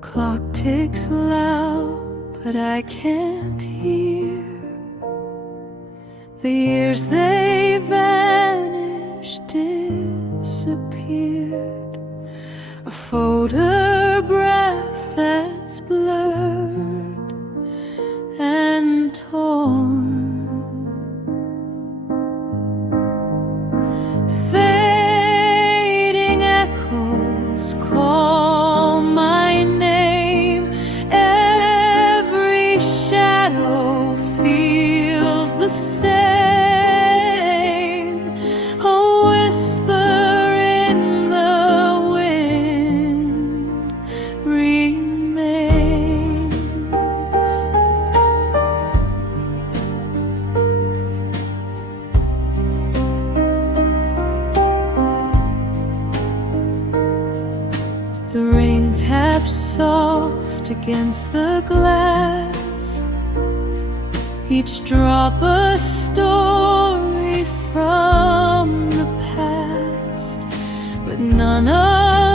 clock ticks loud, but I can't hear. The years they vanished, disappeared. A photograph that's blurred and torn. Fading echoes call my name. Every shadow feels the same. A whisper in the wind remains. The rain taps soft against the glass, each drop a story from the past, but none of